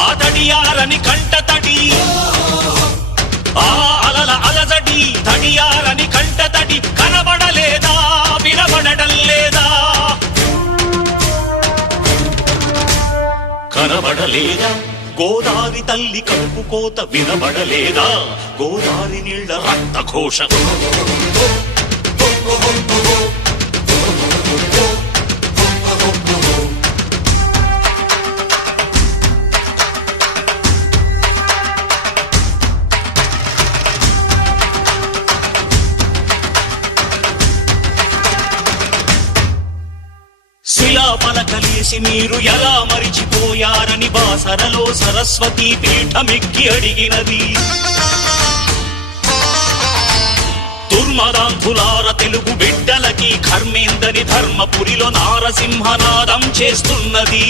ఆ తడియారని కంట తడి, ఆ అలల అలజడి తడియారని కంట తడి కనబడలేదా, వినబడడం లేదా, కనబడలేదా? గోదారి తల్లి కడుపు కోత వినబడలేదా, గోదారి నీళ్ల రక్త ఘోష. శిలాపలకలేసి మీరు ఎలా మరిచిపోయారని బాసరలో సరస్వతీ పీఠమెక్కి అడిగినది. దుర్మదాంధులార తెలుగు బిడ్డలకి కర్మేందని ధర్మపురిలో నారసింహనాదం చేస్తున్నది.